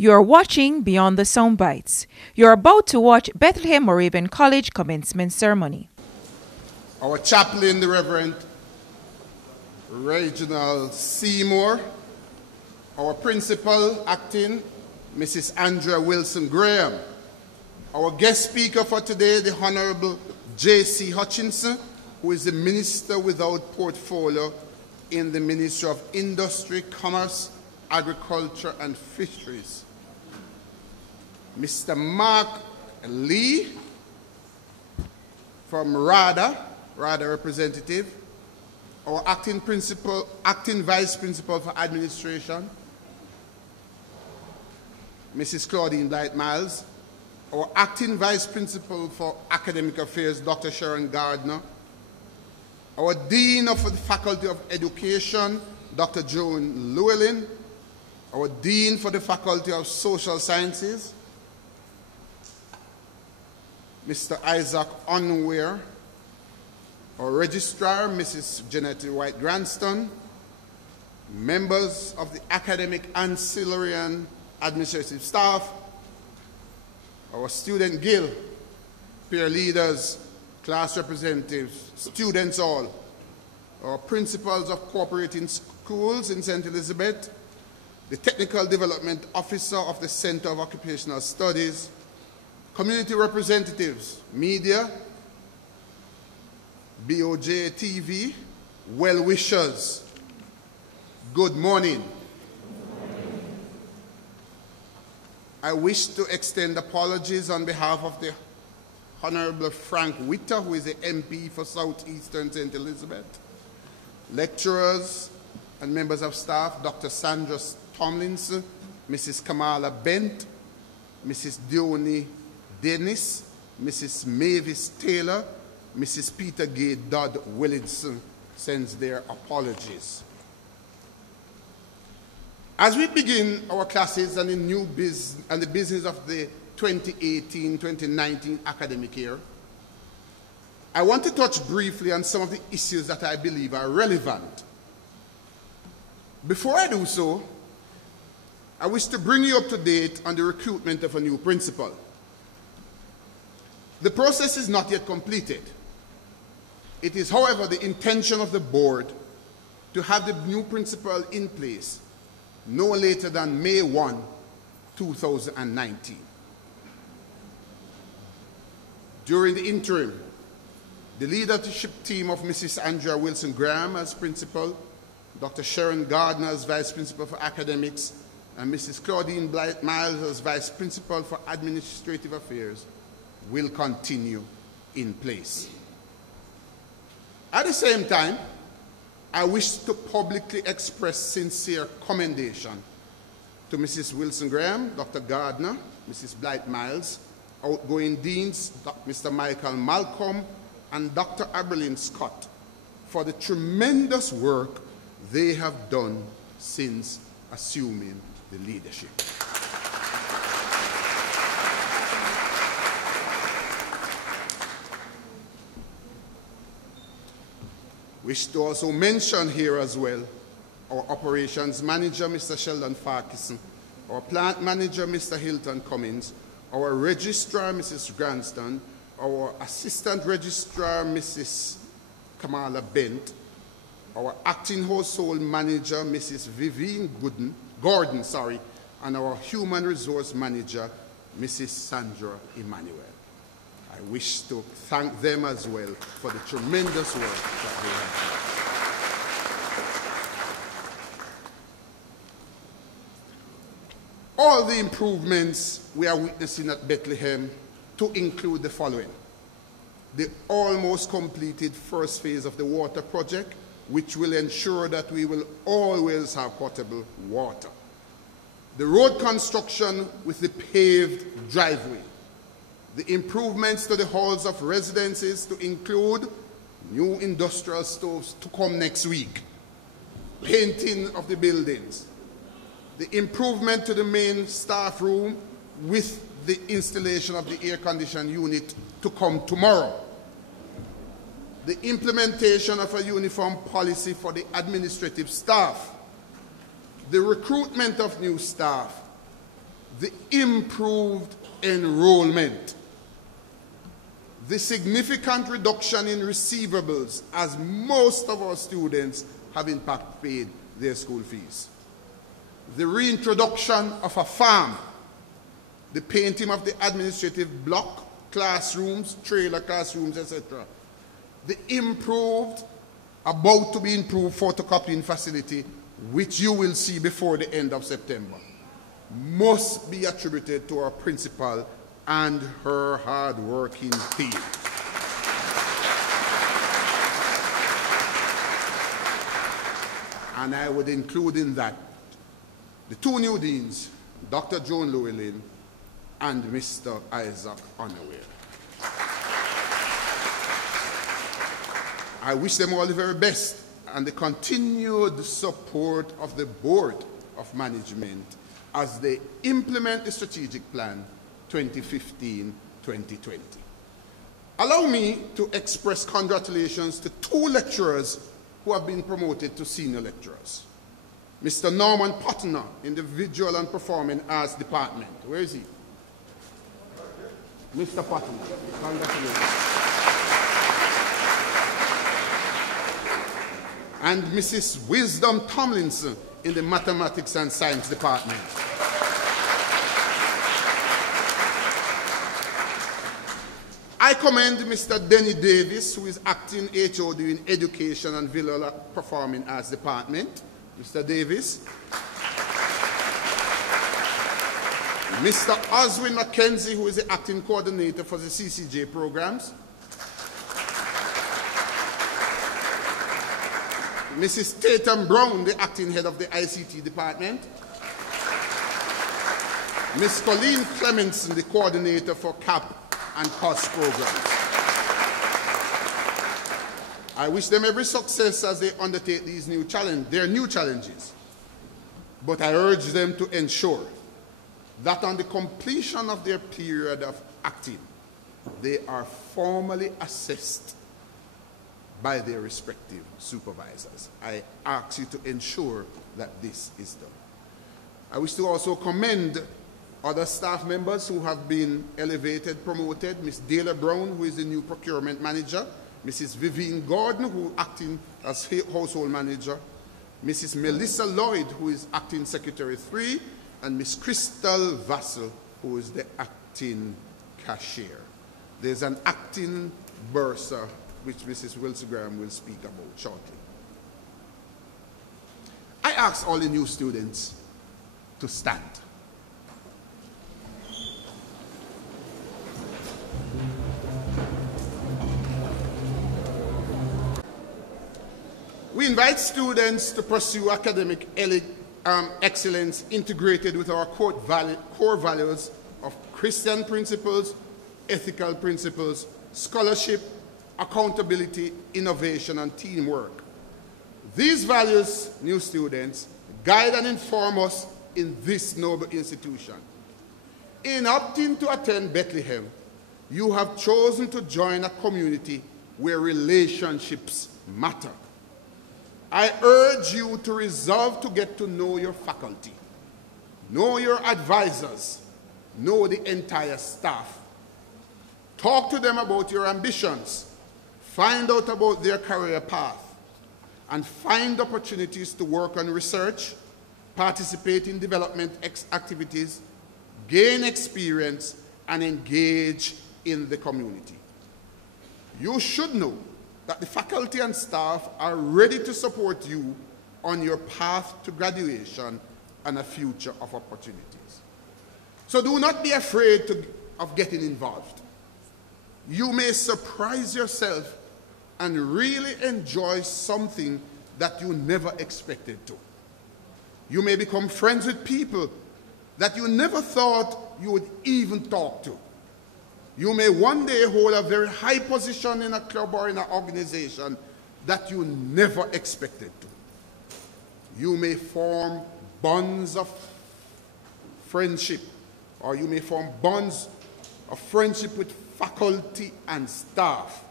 You are watching Beyond the Soundbites. You're about to watch Bethlehem Moravian College commencement ceremony. Our chaplain, the Reverend Reginald Seymour. Our principal acting, Mrs. Andrea Wilson Graham. Our guest speaker for today, the Honorable J.C. Hutchinson, who is the Minister without portfolio in the Ministry of Industry, Commerce, Agriculture and Fisheries. Mr. Mark Lee from RADA representative. Our acting vice principal for administration, Mrs. Claudine Blight-Miles. Our acting vice principal for academic affairs, Dr. Sharon Gardner. Our dean of the Faculty of Education, Dr. Joan Llewellyn. Our dean for the Faculty of Social Sciences, Mr. Isaac Unwear. Our registrar, Mrs. Jeanette White-Granston. Members of the academic, ancillary and administrative staff. Our student guild, peer leaders, class representatives, students all. Our principals of cooperating schools in St. Elizabeth. The technical development officer of the Center of Occupational Studies. Community representatives, media, BOJTV, well-wishers, good morning. I wish to extend apologies on behalf of the Honorable Frank Witter, who is the MP for Southeastern St. Elizabeth, lecturers and members of staff, Dr. Sandra Tomlinson, Mrs. Kamala Bent, Mrs. Dione Dennis, Mrs. Mavis Taylor, Mrs. Peter Gay Dodd Willinson sends their apologies. As we begin our classes and the business of the 2018-2019 academic year, I want to touch briefly on some of the issues that I believe are relevant. Before I do so, I wish to bring you up to date on the recruitment of a new principal. The process is not yet completed. It is, however, the intention of the board to have the new principal in place no later than May 1, 2019. During the interim, the leadership team of Mrs. Andrea Wilson Graham as principal, Dr. Sharon Gardner as vice principal for academics, and Mrs. Claudine Blight-Miles as vice principal for administrative affairs will continue in place. At the same time, I wish to publicly express sincere commendation to Mrs. Wilson Graham, Dr. Gardner, Mrs. Blight-Miles, outgoing deans, Mr. Michael Malcolm, and Dr. Aberlin Scott for the tremendous work they have done since assuming the leadership. Wish to also mention here as well our operations manager, Mr. Sheldon Farquharson, our plant manager, Mr. Hilton Cummins, our registrar, Mrs. Granston, our assistant registrar, Mrs. Kamala Bent, our acting household manager, Mrs. Vivian Gordon, and our human resource manager, Mrs. Sandra Emmanuel. I wish to thank them as well for the tremendous work that they have done. All the improvements we are witnessing at Bethlehem to include the following: the almost completed first phase of the water project, which will ensure that we will always have potable water. The road construction with the paved driveway. The improvements to the halls of residences to include new industrial stoves to come next week. Painting of the buildings. The improvement to the main staff room with the installation of the air conditioning unit to come tomorrow. The implementation of a uniform policy for the administrative staff. The recruitment of new staff. the improved enrollment, the significant reduction in receivables as most of our students have in fact paid their school fees, the reintroduction of a farm, the painting of the administrative block, classrooms, trailer classrooms, etc., the improved, about to be improved photocopying facility, which you will see before the end of September, must be attributed to our principal and her hard-working team. And I would include in that the two new deans, Dr. Joan Llewellyn and Mr. Isaac Unaware. I wish them all the very best and the continued support of the Board of Management as they implement the strategic plan 2015-2020. Allow me to express congratulations to two lecturers who have been promoted to senior lecturers. Mr. Norman Potner in the Visual and Performing Arts Department. Where is he? Mr. Potner, congratulations. And Mrs. Wisdom Tomlinson in the Mathematics and Science Department. I commend Mr. Denny Davis, who is acting HOD in Education and Visual Performing Arts Department. Mr. Davis. Mr. Oswin McKenzie, who is the acting coordinator for the CCJ programs. Mrs. Tatum Brown, the acting head of the ICT department. Ms. Colleen Clementson, the coordinator for CAP and COS programs. I wish them every success as they undertake these new challenges. But I urge them to ensure that on the completion of their period of acting, they are formally assessed by their respective supervisors. I ask you to ensure that this is done. I wish to also commend other staff members who have been elevated, promoted. Ms. Dela Brown, who is the new procurement manager. Mrs. Vivian Gordon, who is acting as household manager. Mrs. Melissa Lloyd, who is acting secretary 3. And Ms. Crystal Vassell, who is the acting cashier. There's an acting bursar, which Mrs. Wilson Graham will speak about shortly. I ask all the new students to stand. We invite students to pursue academic excellence integrated with our core values of Christian principles, ethical principles, scholarship, accountability, innovation, and teamwork. These values, new students, guide and inform us in this noble institution. In opting to attend Bethlehem, you have chosen to join a community where relationships matter. I urge you to resolve to get to know your faculty, know your advisors, know the entire staff. Talk to them about your ambitions, find out about their career path, and find opportunities to work on research, participate in development activities, gain experience, and engage in the community. You should know that the faculty and staff are ready to support you on your path to graduation and a future of opportunities. So do not be afraid of getting involved. You may surprise yourself and really enjoy something that you never expected to. You may become friends with people that you never thought you would even talk to. You may one day hold a very high position in a club or in an organization that you never expected to. You may form bonds of friendship, or you may form bonds of friendship with faculty and staff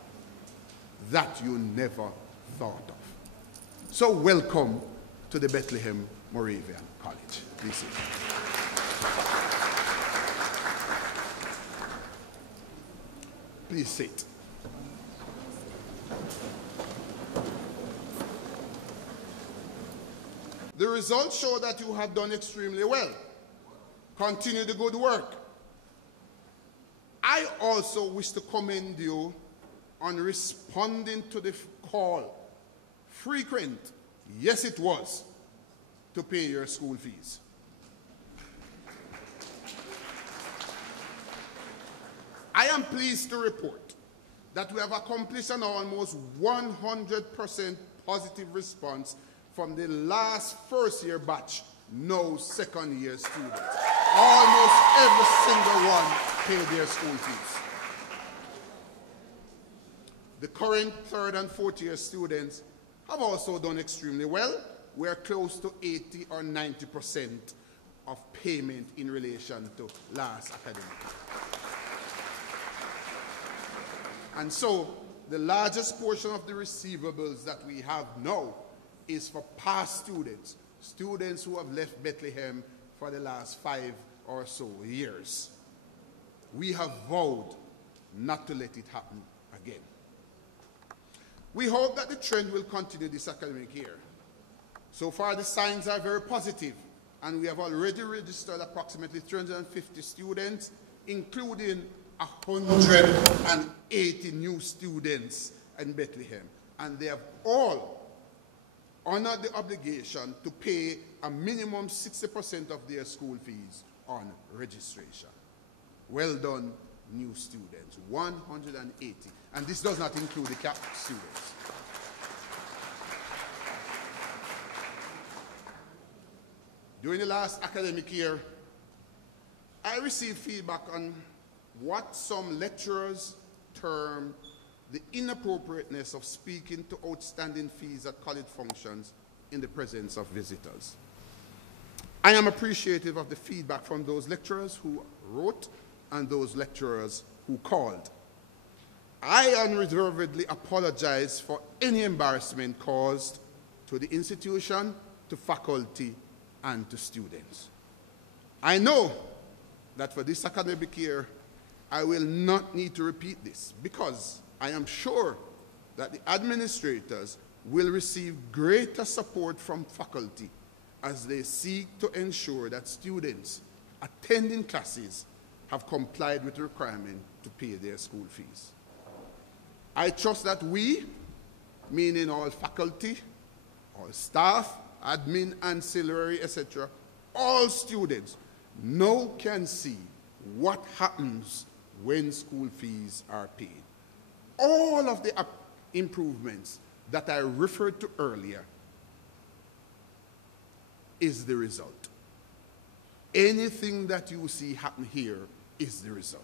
that you never thought of. So welcome to the Bethlehem Moravian College. Please sit. Please sit. The results show that you have done extremely well. Continue the good work. I also wish to commend you on responding to the call, frequent, yes it was, to pay your school fees. I am pleased to report that we have accomplished an almost 100% positive response from the last first-year batch, no second-year students. Almost every single one paid their school fees. The current third and fourth year students have also done extremely well. We are close to 80 or 90% of payment in relation to last academic year. And so the largest portion of the receivables that we have now is for past students, students who have left Bethlehem for the last 5 or so years. We have vowed not to let it happen again. We hope that the trend will continue this academic year. So far, the signs are very positive, and we have already registered approximately 350 students, including 180 new students in Bethlehem. And they have all honored the obligation to pay a minimum 60% of their school fees on registration. Well done, new students, 180. And this does not include the Catholic students. During the last academic year, I received feedback on what some lecturers term the inappropriateness of speaking to outstanding fees at college functions in the presence of visitors. I am appreciative of the feedback from those lecturers who wrote and those lecturers who called. I unreservedly apologize for any embarrassment caused to the institution, to faculty, and to students. I know that for this academic year, I will not need to repeat this because I am sure that the administrators will receive greater support from faculty as they seek to ensure that students attending classes have complied with the requirement to pay their school fees. I trust that we, meaning all faculty, all staff, admin, ancillary, etc., all students now can see what happens when school fees are paid. All of the improvements that I referred to earlier is the result. Anything that you see happen here is the result.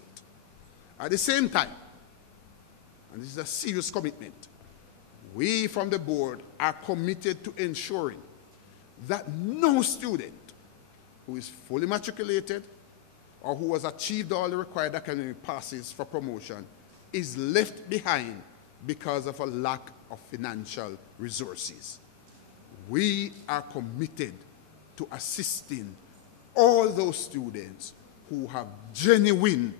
At the same time, and this is a serious commitment, we from the board are committed to ensuring that no student who is fully matriculated or who has achieved all the required academic passes for promotion is left behind because of a lack of financial resources. We are committed to assisting all those students who have genuine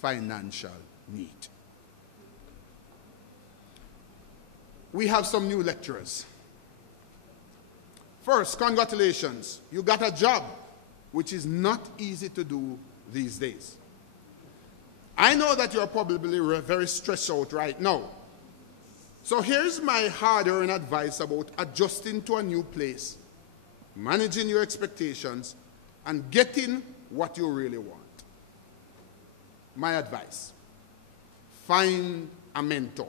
financial need. We have some new lecturers. First, congratulations. You got a job, which is not easy to do these days. I know that you're probably very stressed out right now. So here's my hard-earned advice about adjusting to a new place, managing your expectations, and getting what you really want. My advice: find a mentor.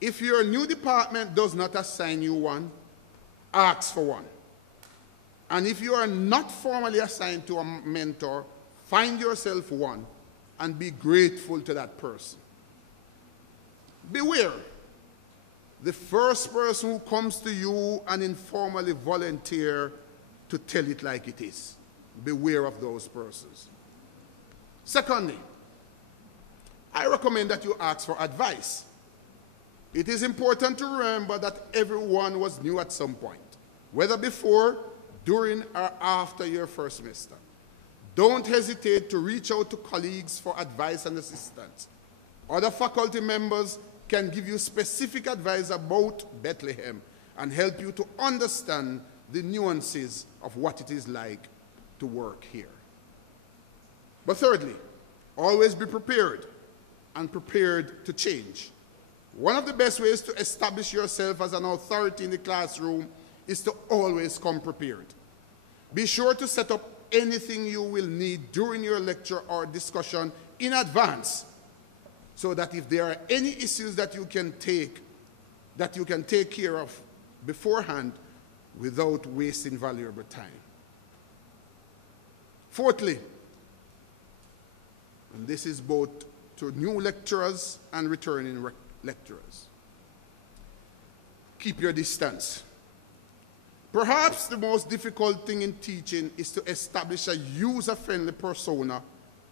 If your new department does not assign you one, ask for one. And if you are not formally assigned to a mentor, find yourself one and be grateful to that person. Beware. The first person who comes to you and informally volunteer to tell it like it is. Beware of those persons. Secondly, I recommend that you ask for advice. It is important to remember that everyone was new at some point, whether before, during, or after your first semester. Don't hesitate to reach out to colleagues for advice and assistance. Other faculty members can give you specific advice about Bethlehem and help you to understand the nuances of what it is like to work here. But thirdly, always be prepared and prepared to change. One of the best ways to establish yourself as an authority in the classroom is to always come prepared. Be sure to set up anything you will need during your lecture or discussion in advance, so that if there are any issues that you can take care of beforehand without wasting valuable time. Fourthly, and this is both to new lecturers and returning lecturers, keep your distance. Perhaps the most difficult thing in teaching is to establish a user-friendly persona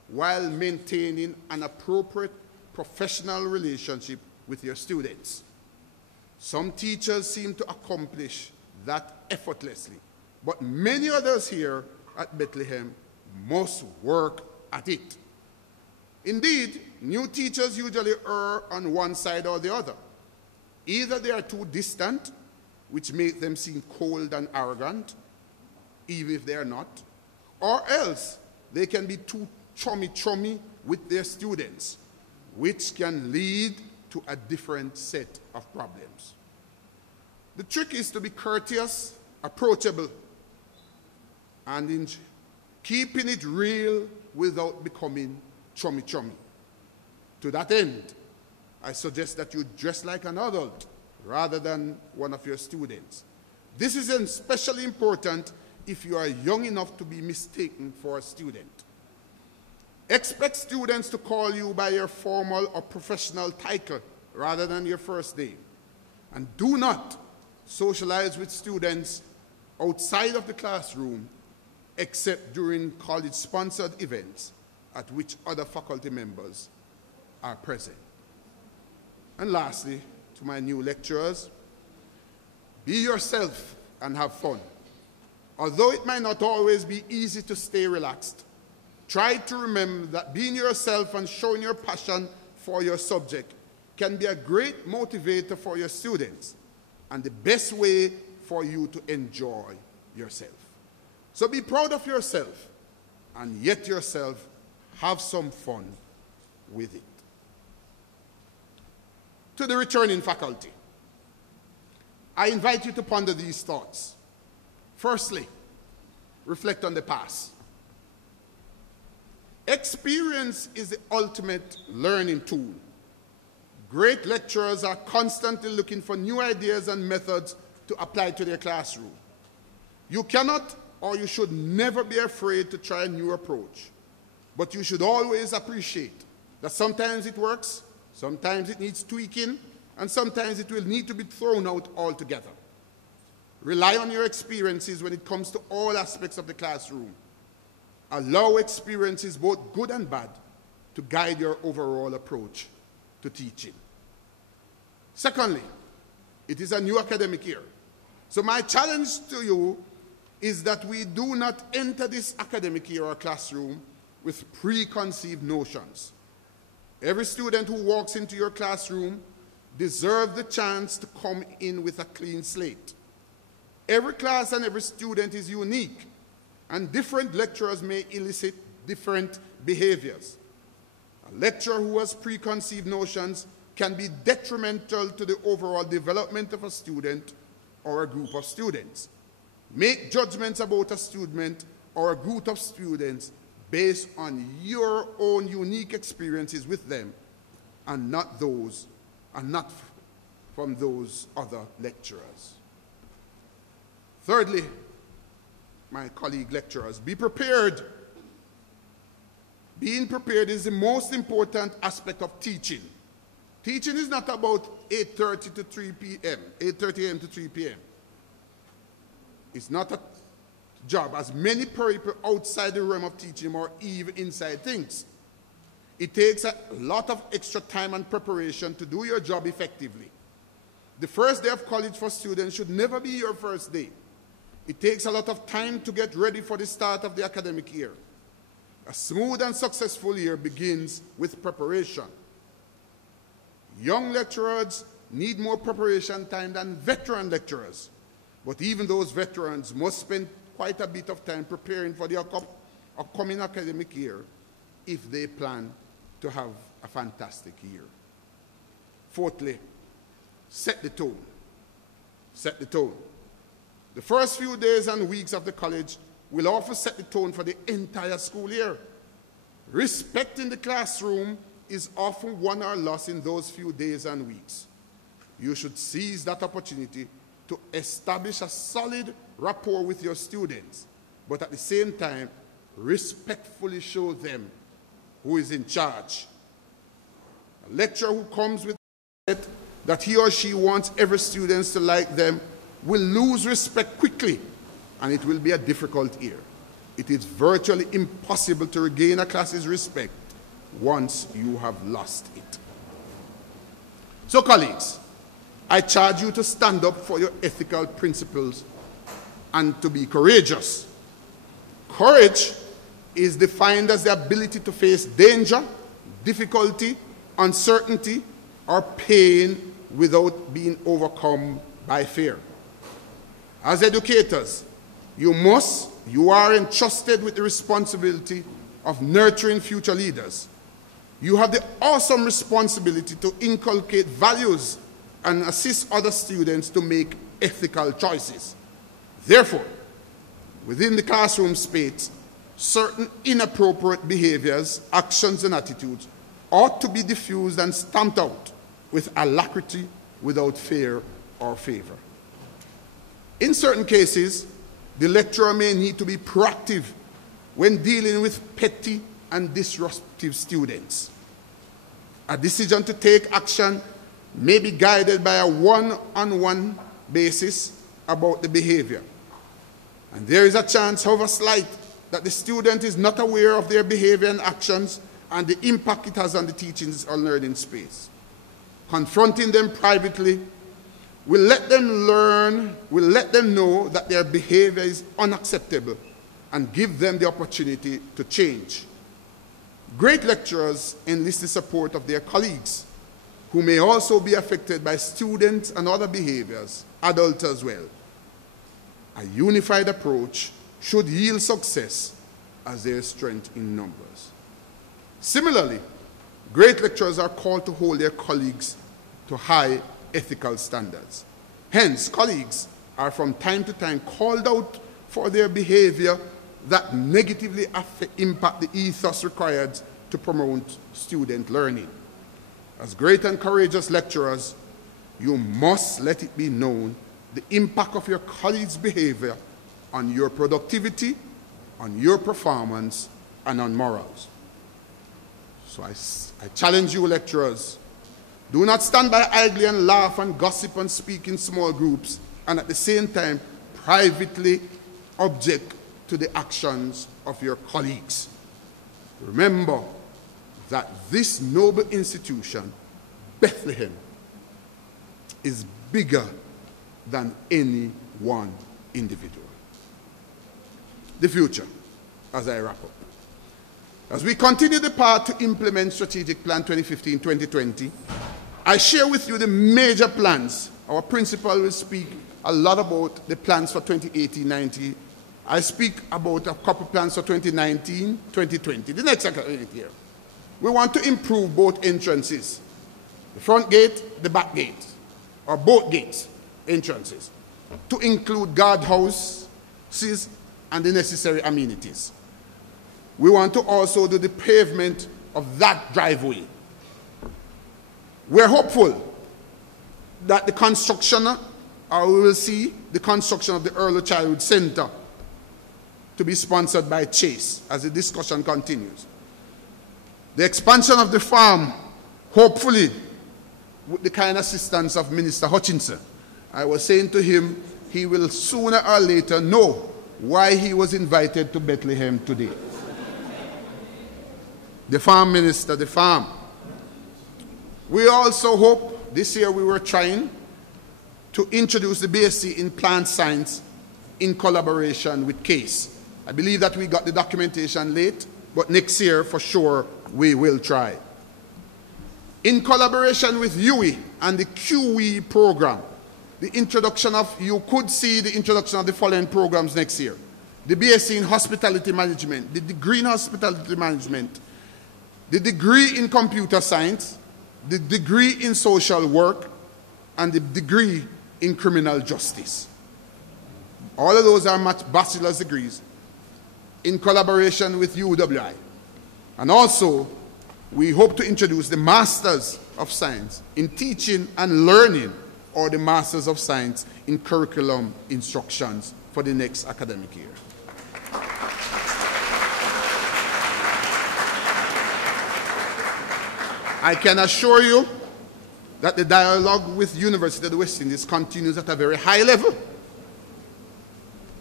while maintaining an appropriate professional relationship with your students. Some teachers seem to accomplish that effortlessly, but many others here at Bethlehem must work at it. Indeed, new teachers usually err on one side or the other. Either they are too distant, which makes them seem cold and arrogant, even if they are not, or else they can be too chummy with their students, which can lead to a different set of problems. The trick is to be courteous, approachable, and in keeping it real without becoming chummy. To that end, I suggest that you dress like an adult rather than one of your students. This is especially important if you are young enough to be mistaken for a student. Expect students to call you by your formal or professional title rather than your first name. And do not socialize with students outside of the classroom except during college-sponsored events at which other faculty members are present. And lastly, to my new lecturers, be yourself and have fun. Although it might not always be easy to stay relaxed, try to remember that being yourself and showing your passion for your subject can be a great motivator for your students and the best way for you to enjoy yourself. So be proud of yourself and yet yourself have some fun with it. To the returning faculty, I invite you to ponder these thoughts. Firstly, reflect on the past. Experience is the ultimate learning tool. Great lecturers are constantly looking for new ideas and methods to apply to their classroom. You cannot or you should never be afraid to try a new approach, but you should always appreciate that sometimes it works, sometimes it needs tweaking, and sometimes it will need to be thrown out altogether. Rely on your experiences when it comes to all aspects of the classroom. Allow experiences, both good and bad, to guide your overall approach to teaching. Secondly, it is a new academic year. So my challenge to you is that we do not enter this academic year or classroom with preconceived notions. Every student who walks into your classroom deserves the chance to come in with a clean slate. Every class and every student is unique, and different lecturers may elicit different behaviors. A lecturer who has preconceived notions can be detrimental to the overall development of a student or a group of students. Make judgments about a student or a group of students based on your own unique experiences with them and not from those other lecturers. Thirdly, my colleague lecturers, be prepared. Being prepared is the most important aspect of teaching. Teaching is not about 8:30 to 3 p.m., 8:30 a.m. to 3 p.m. It's not a job, as many people outside the realm of teaching or even inside things. It takes a lot of extra time and preparation to do your job effectively. The first day of college for students should never be your first day. It takes a lot of time to get ready for the start of the academic year. A smooth and successful year begins with preparation. Young lecturers need more preparation time than veteran lecturers. But even those veterans must spend quite a bit of time preparing for the upcoming academic year if they plan to have a fantastic year. Fourthly, set the tone. Set the tone. The first few days and weeks of the college will often set the tone for the entire school year. Respect in the classroom is often won or lost in those few days and weeks. You should seize that opportunity to establish a solid rapport with your students, but at the same time, respectfully show them who is in charge. A lecturer who comes with that he or she wants every student to like them will lose respect quickly, and it will be a difficult year. It is virtually impossible to regain a class's respect once you have lost it. So, colleagues, I charge you to stand up for your ethical principles and to be courageous. Courage is defined as the ability to face danger, difficulty, uncertainty, or pain without being overcome by fear. As educators, you are entrusted with the responsibility of nurturing future leaders. You have the awesome responsibility to inculcate values and assist other students to make ethical choices. Therefore, within the classroom space, certain inappropriate behaviors, actions, and attitudes ought to be diffused and stamped out with alacrity without fear or favor. In certain cases, the lecturer may need to be proactive when dealing with petty and disruptive students. A decision to take action may be guided by a one-on-one basis about the behavior. And there is a chance, however slight, that the student is not aware of their behavior and actions and the impact it has on the teaching or learning space. Confronting them privately will let them know that their behavior is unacceptable and give them the opportunity to change. Great lecturers enlist the support of their colleagues, who may also be affected by students and other behaviors, adults as well. A unified approach should yield success as there is strength in numbers. Similarly, great lecturers are called to hold their colleagues to high ethical standards. Hence, colleagues are from time to time called out for their behavior that negatively impact the ethos required to promote student learning. As great and courageous lecturers, you must let it be known the impact of your colleagues' behavior on your productivity, on your performance, and on morals. So I challenge you, lecturers, do not stand by idly and laugh and gossip and speak in small groups, and at the same time privately object to the actions of your colleagues. Remember that this noble institution, Bethlehem, is bigger than any one individual. The future, as I wrap up. As we continue the path to implement Strategic Plan 2015-2020, I share with you the major plans. Our principal will speak a lot about the plans for 2018-19. I speak about a couple plans for 2019-2020, the next academic year. We want to improve both entrances, the front gate, the back gate, or both gates, entrances, to include guardhouses and the necessary amenities. We want to also do the pavement of that driveway. We're hopeful that the construction, or we will see the construction of the Early Childhood Center to be sponsored by Chase as the discussion continues. The expansion of the farm, hopefully with the kind assistance of Minister Hutchinson. I was saying to him, he will sooner or later know why he was invited to Bethlehem today. The farm minister, the farm. We also hope, this year we were trying to introduce the BSc in plant science in collaboration with CASE. I believe that we got the documentation late, but next year, for sure, we will try. In collaboration with UE and the QE program, you could see the introduction of the following programs next year. The BSc in Hospitality Management, the degree in Hospitality Management, the degree in Computer Science, the degree in Social Work, and the degree in Criminal Justice. All of those are bachelor's degrees in collaboration with UWI. And also, we hope to introduce the Masters of Science in Teaching and Learning, or the Masters of Science in Curriculum Instructions for the next academic year. I can assure you that the dialogue with University of the West Indies continues at a very high level.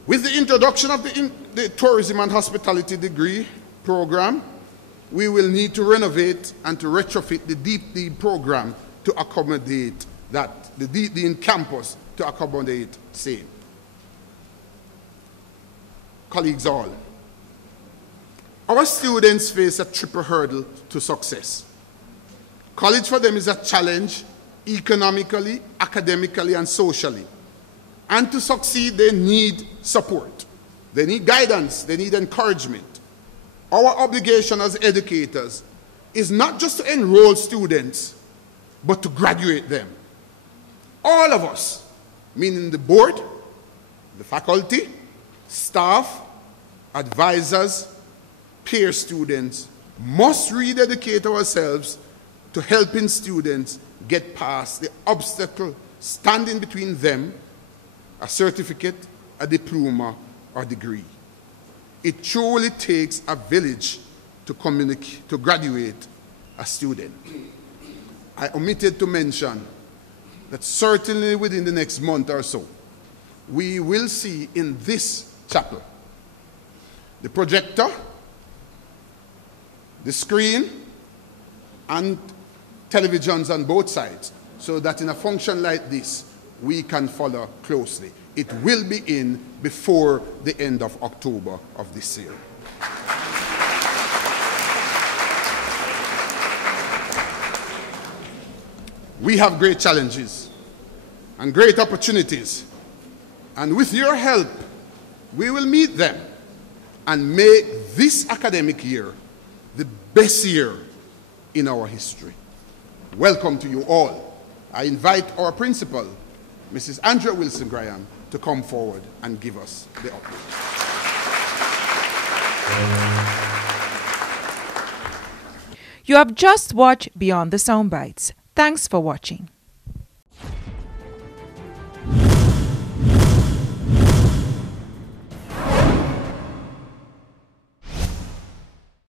With the introduction of the Tourism and Hospitality degree program, we will need to renovate and to retrofit the Deep program to accommodate that, the Deep in campus to accommodate same. Colleagues all, our students face a triple hurdle to success. College for them is a challenge economically, academically, and socially. And to succeed, they need support. They need guidance. They need encouragement. Our obligation as educators is not just to enroll students, but to graduate them. All of us, meaning the board, the faculty, staff, advisors, peer students, must rededicate ourselves to helping students get past the obstacle standing between them, a certificate, a diploma, or degree. It truly takes a village to graduate a student. I omitted to mention that certainly within the next month or so, we will see in this chapel the projector, the screen, and televisions on both sides, so that in a function like this, we can follow closely. It will be in before the end of October of this year. We have great challenges and great opportunities, and with your help, we will meet them and make this academic year the best year in our history. Welcome to you all. I invite our principal, Mrs. Andrea Wilson-Graham, to come forward and give us the update. You have just watched Beyond the Soundbites. Thanks for watching.